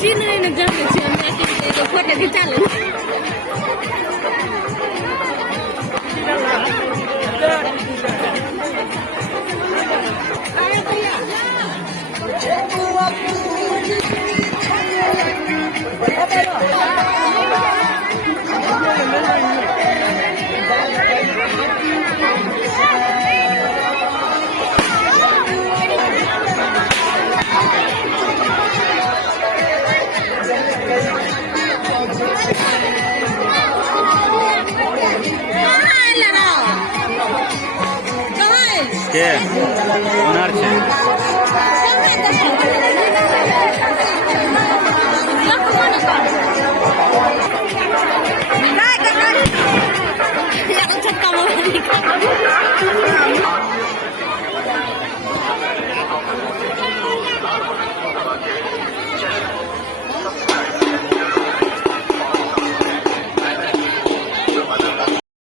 चिन्ह न जाने छी हमरा के फोटो खिचा ले के ओनर छे छक्का मार